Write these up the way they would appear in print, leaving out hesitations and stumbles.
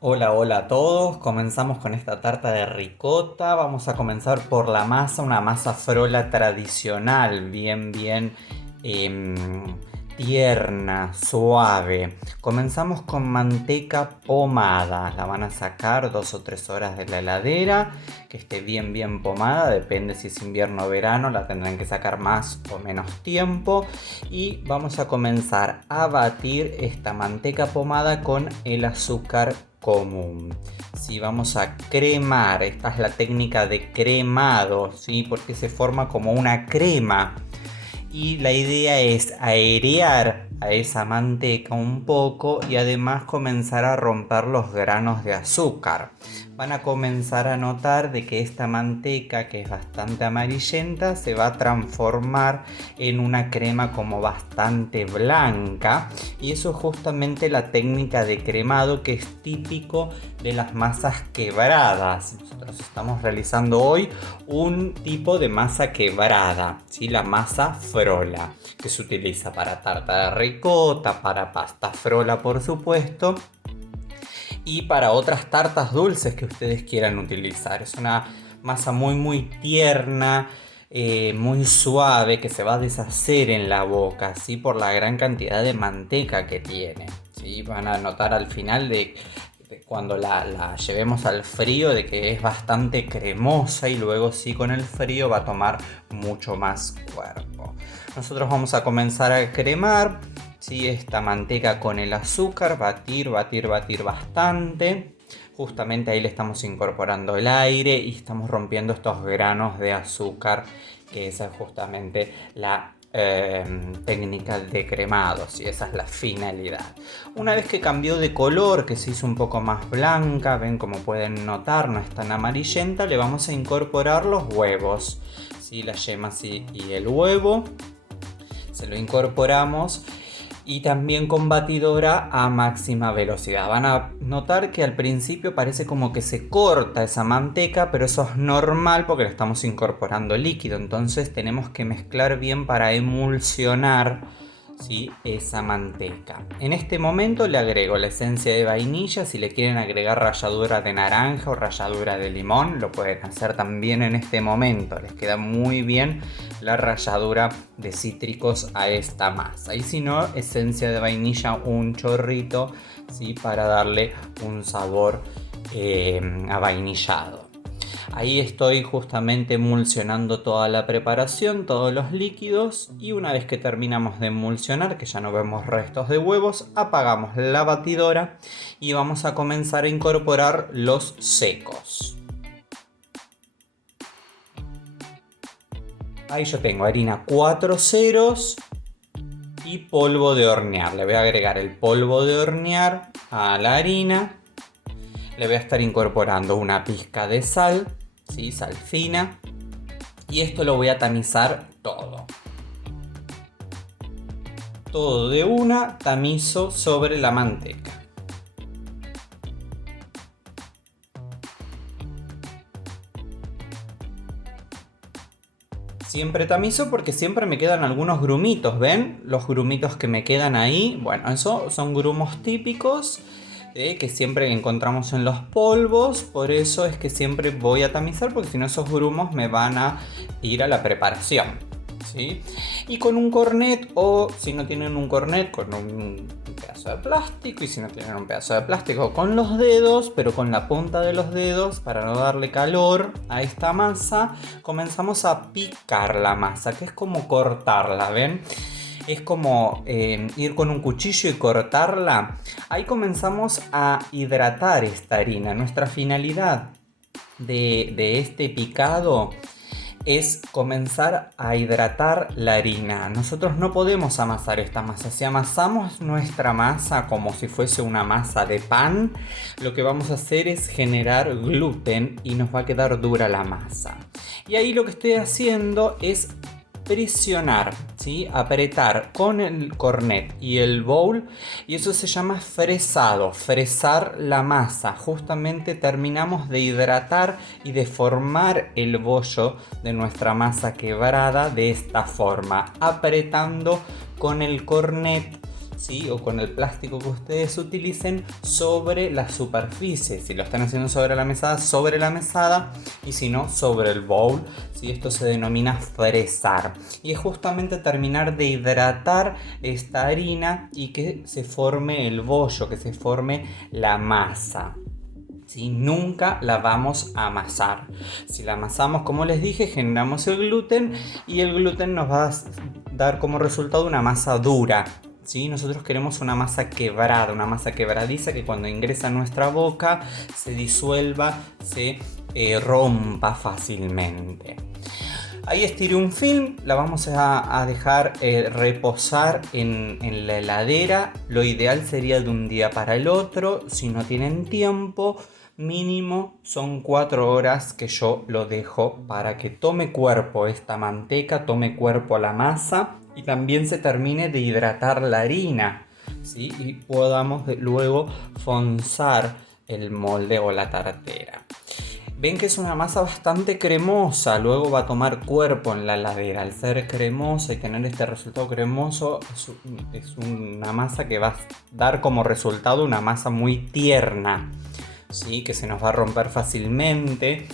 Hola, hola a todos. Comenzamos con esta tarta de ricota. Vamos a comenzar por la masa, una masa frola tradicional, bien em, tierna, suave. Comenzamos con manteca pomada. La van a sacar 2 o 3 horas de la heladera, que esté bien pomada. Depende si es invierno o verano, la tendrán que sacar más o menos tiempo. Y vamos a comenzar a batir esta manteca pomada con el azúcar común. Si vamos a cremar, esta es la técnica de cremado, ¿sí? Porque se forma como una crema y la idea es airear a esa manteca un poco y además comenzar a romper los granos de azúcar. Van a comenzar a notar de que esta manteca, que es bastante amarillenta, se va a transformar en una crema como bastante blanca, y eso es justamente la técnica de cremado que es típico de las masas quebradas. Nosotros estamos realizando hoy un tipo de masa quebrada, ¿sí? La masa frola, que se utiliza para tarta de ricota, para pasta frola por supuesto, y para otras tartas dulces que ustedes quieran utilizar. Es una masa muy tierna, muy suave, que se va a deshacer en la boca, ¿sí? Por la gran cantidad de manteca que tiene, ¿sí? Van a notar al final de cuando la llevemos al frío de que es bastante cremosa, y luego sí, con el frío va a tomar mucho más cuerpo. Nosotros vamos a comenzar a cremar, ¿sí? Esta manteca con el azúcar, batir bastante. Justamente ahí le estamos incorporando el aire y estamos rompiendo estos granos de azúcar, que esa es justamente la técnica de cremado, y esa es la finalidad. Una vez que cambió de color, que se hizo un poco más blanca, ven como pueden notar, no es tan amarillenta, le vamos a incorporar los huevos, ¿sí? Las yemas y el huevo se lo incorporamos, y también con batidora a máxima velocidad. Van a notar que al principio parece como que se corta esa manteca, pero eso es normal porque le estamos incorporando líquido. Entonces tenemos que mezclar bien para emulsionar, ¿sí? Esa manteca. En este momento le agrego la esencia de vainilla. Si le quieren agregar ralladura de naranja o ralladura de limón, lo pueden hacer también en este momento. Les queda muy bien la ralladura de cítricos a esta masa. Y si no, esencia de vainilla un chorrito, ¿sí? Para darle un sabor avainillado. Ahí estoy justamente emulsionando toda la preparación, todos los líquidos, y una vez que terminamos de emulsionar, que ya no vemos restos de huevos, apagamos la batidora y vamos a comenzar a incorporar los secos. Ahí yo tengo harina 4 ceros y polvo de hornear. Le voy a agregar el polvo de hornear a la harina. Le voy a estar incorporando una pizca de sal, ¿sí? Sal fina. Y esto lo voy a tamizar todo. Todo de una, tamizo sobre la manteca. Siempre tamizo porque siempre me quedan algunos grumitos, ¿ven? Los grumitos que me quedan ahí, bueno, eso son grumos típicos que siempre encontramos en los polvos. Por eso es que siempre voy a tamizar, porque si no esos grumos me van a ir a la preparación, ¿sí? Y con un cornet, o si no tienen un cornet, con un pedazo de plástico, y si no tienen un pedazo de plástico, con los dedos, pero con la punta de los dedos, para no darle calor a esta masa, comenzamos a picar la masa, que es como cortarla, ¿ven? Es como ir con un cuchillo y cortarla. Ahí comenzamos a hidratar esta harina. Nuestra finalidad de este picado es comenzar a hidratar la harina. Nosotros no podemos amasar esta masa. Si amasamos nuestra masa como si fuese una masa de pan, lo que vamos a hacer es generar gluten y nos va a quedar dura la masa. Y ahí lo que estoy haciendo es presionar, ¿sí? Apretar con el cornet y el bowl, y eso se llama fresado, fresar la masa. Justamente terminamos de hidratar y de formar el bollo de nuestra masa quebrada de esta forma, apretando con el cornet ¿sí? O con el plástico que ustedes utilicen sobre la superficie. Si lo están haciendo sobre la mesada, y si no, sobre el bowl, ¿sí? Esto se denomina fresar. Y es justamente terminar de hidratar esta harina y que se forme el bollo, que se forme la masa. ¿Sí? Nunca la vamos a amasar. Si la amasamos, como les dije, generamos el gluten y el gluten nos va a dar como resultado una masa dura. ¿Sí? Nosotros queremos una masa quebrada, una masa quebradiza que cuando ingresa a nuestra boca se disuelva, se rompa fácilmente. Ahí estiré un film, la vamos a dejar reposar en la heladera. Lo ideal sería de un día para el otro. Si no tienen tiempo, mínimo son 4 horas que yo lo dejo para que tome cuerpo esta manteca, tome cuerpo la masa y también se termine de hidratar la harina, ¿sí? Y podamos luego fonzar el molde o la tartera. Ven que es una masa bastante cremosa, luego va a tomar cuerpo en la heladera. Al ser cremosa y tener este resultado cremoso, es una masa que va a dar como resultado una masa muy tierna, ¿sí? Que se nos va a romper fácilmente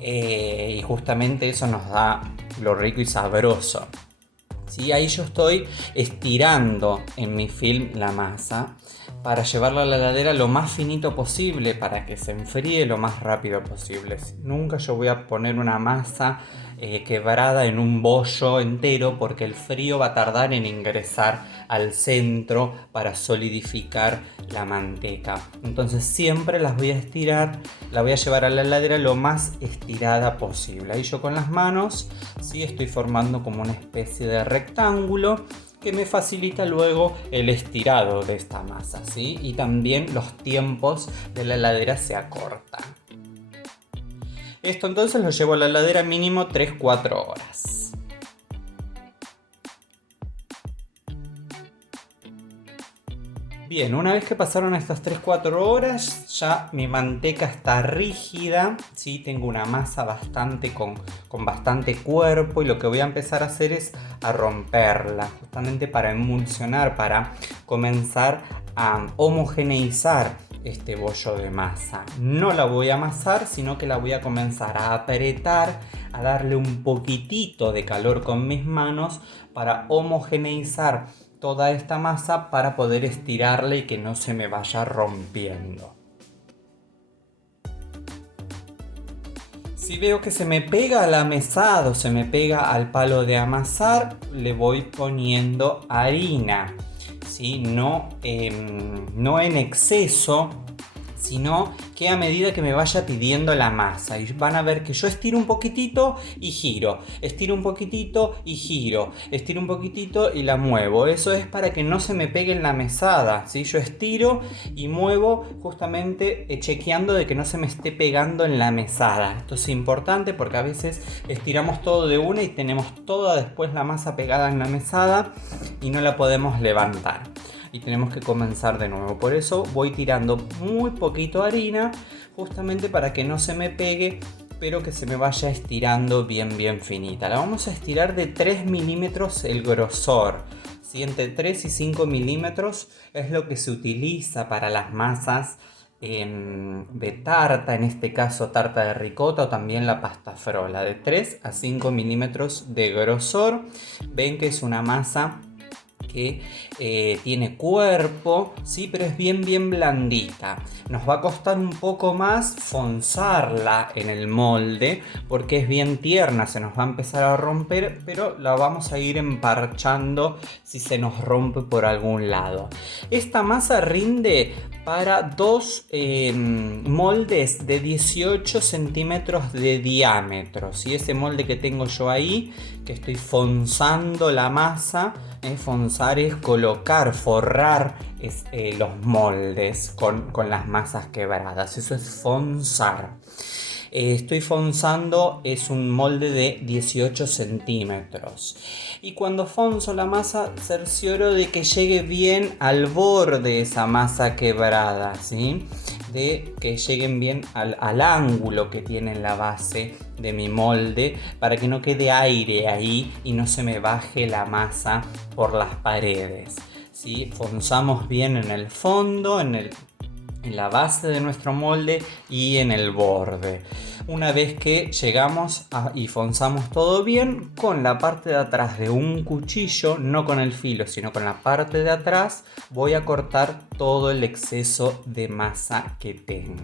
y justamente eso nos da lo rico y sabroso. ¿Sí? Ahí yo estoy estirando en mi film la masa para llevarla a la heladera lo más finito posible para que se enfríe lo más rápido posible. Nunca yo voy a poner una masa quebrada en un bollo entero porque el frío va a tardar en ingresar al centro para solidificar la manteca. Entonces siempre las voy a estirar, la voy a llevar a la heladera lo más estirada posible. Ahí yo con las manos, ¿sí? Estoy formando como una especie de rectángulo que me facilita luego el estirado de esta masa, ¿sí? Y también los tiempos de la heladera se acortan. Esto entonces lo llevo a la heladera mínimo 3-4 horas. Bien, una vez que pasaron estas 3-4 horas, ya mi manteca está rígida, ¿sí? Tengo una masa con bastante cuerpo y lo que voy a empezar a hacer es a romperla, justamente para emulsionar, para comenzar a homogeneizar este bollo de masa. No la voy a amasar, sino que la voy a comenzar a apretar, a darle un poquitito de calor con mis manos para homogeneizar toda esta masa para poder estirarla y que no se me vaya rompiendo. Si veo que se me pega a la mesada o se me pega al palo de amasar, le voy poniendo harina, ¿sí? No en exceso, sino que a medida que me vaya pidiendo la masa. Y van a ver que yo estiro un poquitito y giro, estiro un poquitito y giro, estiro un poquitito y la muevo. Eso es para que no se me pegue en la mesada, ¿sí? Yo estiro y muevo justamente chequeando de que no se me esté pegando en la mesada. Esto es importante porque a veces estiramos todo de una y tenemos toda después la masa pegada en la mesada y no la podemos levantar. Y tenemos que comenzar de nuevo. Por eso voy tirando muy poquito harina, justamente para que no se me pegue, pero que se me vaya estirando bien finita. La vamos a estirar de 3 milímetros el grosor, ¿sí? Entre 3 y 5 milímetros es lo que se utiliza para las masas de tarta, en este caso tarta de ricota o también la pasta frolla, de 3 a 5 milímetros de grosor. Ven que es una masa que tiene cuerpo, sí, pero es bien blandita. Nos va a costar un poco más fonzarla en el molde porque es bien tierna, se nos va a empezar a romper, pero la vamos a ir emparchando si se nos rompe por algún lado. Esta masa rinde para 2 moldes de 18 centímetros de diámetro, ¿sí? Ese molde que tengo yo ahí, que estoy fonzando la masa, fonzar es colocar, forrar los moldes con las masas quebradas, eso es fonzar. Estoy fonzando, es un molde de 18 centímetros. Y cuando fonzo la masa, cercioro de que llegue bien al borde esa masa quebrada, ¿sí? De que lleguen bien al ángulo que tiene la base de mi molde, para que no quede aire ahí y no se me baje la masa por las paredes. ¿sí? Fonzamos bien en el fondo, en la base de nuestro molde y en el borde. Una vez que llegamos y fonzamos todo bien, con la parte de atrás de un cuchillo, no con el filo, sino con la parte de atrás, voy a cortar todo el exceso de masa que tengo.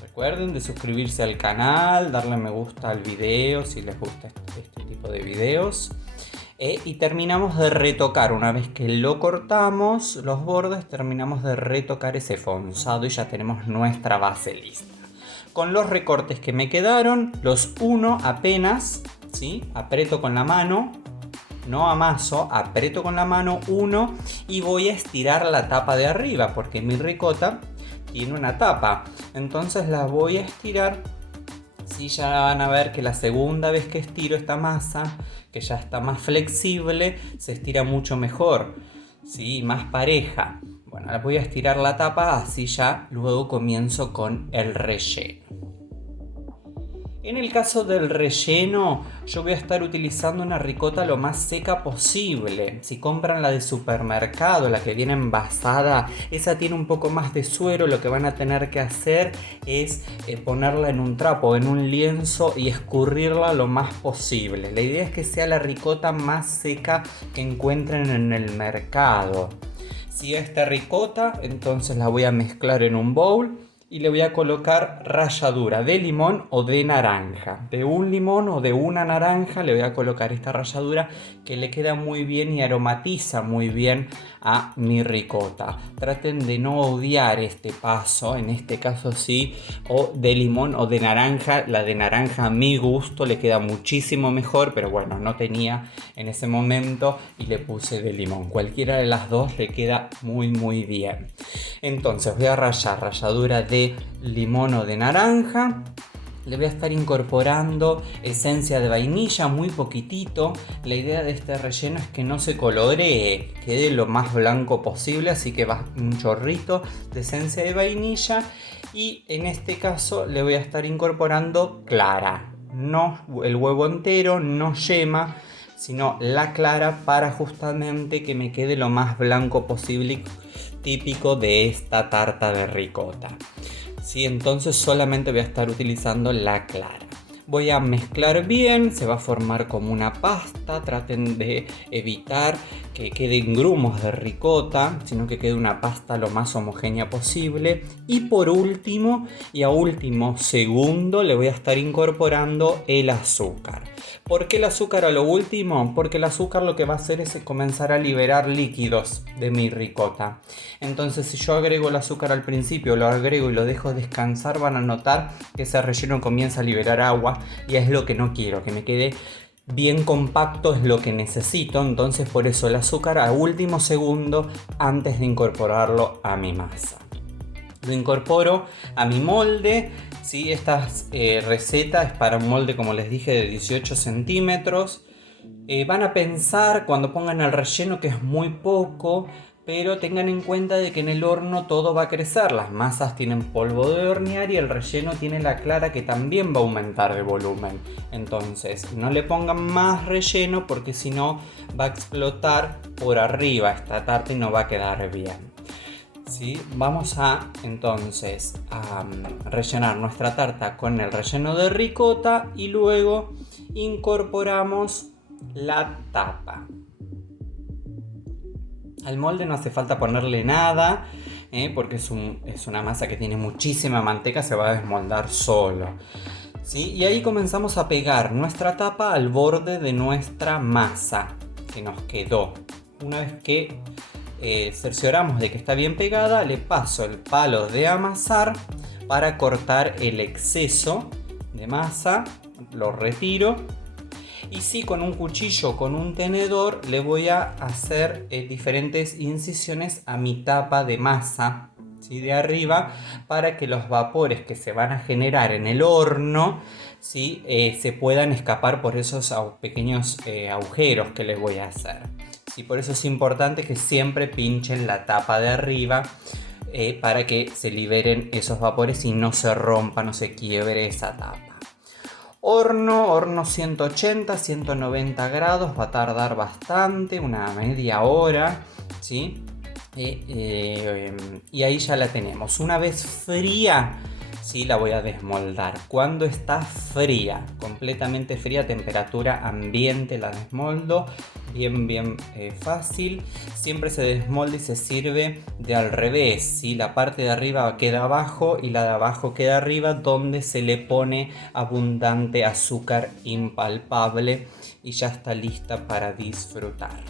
Recuerden de suscribirse al canal, darle me gusta al video si les gusta este tipo de videos. Y terminamos de retocar, una vez que lo cortamos, los bordes, terminamos de retocar ese fonzado y ya tenemos nuestra base lista. Con los recortes que me quedaron, los uno apenas, ¿sí? Aprieto con la mano, no amaso, aprieto con la mano uno y voy a estirar la tapa de arriba porque mi ricota tiene una tapa. Entonces la voy a estirar. Sí, ya van a ver que la segunda vez que estiro esta masa, que ya está más flexible, se estira mucho mejor, ¿sí? Más pareja. Bueno, voy a estirar la tapa, así ya luego comienzo con el relleno. En el caso del relleno, yo voy a estar utilizando una ricota lo más seca posible. Si compran la de supermercado, la que viene envasada, esa tiene un poco más de suero. Lo que van a tener que hacer es ponerla en un trapo, en un lienzo y escurrirla lo más posible. La idea es que sea la ricota más seca que encuentren en el mercado. Si esta ricota, entonces la voy a mezclar en un bowl. Y le voy a colocar ralladura de limón o de naranja. De un limón o de una naranja le voy a colocar esta ralladura que le queda muy bien y aromatiza muy bien a mi ricota. Traten de no odiar este paso, en este caso sí, o de limón o de naranja. La de naranja a mi gusto le queda muchísimo mejor, pero bueno, no tenía en ese momento y le puse de limón. Cualquiera de las dos le queda muy bien. Entonces voy a ralladura de limón o de naranja. Le voy a estar incorporando esencia de vainilla, muy poquitito. La idea de este relleno es que no se coloree, quede lo más blanco posible, así que va un chorrito de esencia de vainilla. Y en este caso le voy a estar incorporando clara, no el huevo entero, no yema, sino la clara, para justamente que me quede lo más blanco posible, típico de esta tarta de ricota. ¿Sí? Entonces solamente voy a estar utilizando la clara. Voy a mezclar bien, se va a formar como una pasta. Traten de evitar que queden grumos de ricota, sino que quede una pasta lo más homogénea posible. Y por último, y a último segundo, le voy a estar incorporando el azúcar. ¿Por qué el azúcar a lo último? Porque el azúcar lo que va a hacer es comenzar a liberar líquidos de mi ricota. Entonces, si yo agrego el azúcar al principio, lo agrego y lo dejo descansar, van a notar que ese relleno comienza a liberar agua y es lo que no quiero, que me quede bien compacto, es lo que necesito. Entonces, por eso el azúcar a último segundo antes de incorporarlo a mi masa. Lo incorporo a mi molde. ¿Sí? Esta receta es para un molde, como les dije, de 18 centímetros. Van a pensar cuando pongan el relleno que es muy poco, pero tengan en cuenta de que en el horno todo va a crecer. Las masas tienen polvo de hornear y el relleno tiene la clara, que también va a aumentar de volumen. Entonces no le pongan más relleno porque si no va a explotar por arriba esta tarta y no va a quedar bien. ¿Sí? Vamos a entonces a rellenar nuestra tarta con el relleno de ricota y luego incorporamos la tapa. Al molde no hace falta ponerle nada, porque es una masa que tiene muchísima manteca, se va a desmoldar solo. ¿Sí? Y ahí comenzamos a pegar nuestra tapa al borde de nuestra masa que nos quedó. Una vez que cercioramos de que está bien pegada, le paso el palo de amasar para cortar el exceso de masa, lo retiro. Y sí, con un cuchillo o con un tenedor le voy a hacer diferentes incisiones a mi tapa de masa, ¿sí? De arriba, para que los vapores que se van a generar en el horno, ¿sí? Se puedan escapar por esos pequeños agujeros que les voy a hacer. Y por eso es importante que siempre pinchen la tapa de arriba para que se liberen esos vapores y no se rompa, no se quiebre esa tapa. Horno 180, 190 grados, va a tardar bastante, una media hora, ¿sí? Y ahí ya la tenemos. Una vez fría, sí, la voy a desmoldar. Cuando está fría, completamente fría, temperatura ambiente, la desmoldo. Bien fácil. Siempre se desmolda y se sirve de al revés, ¿sí? La parte de arriba queda abajo y la de abajo queda arriba, donde se le pone abundante azúcar impalpable y ya está lista para disfrutar.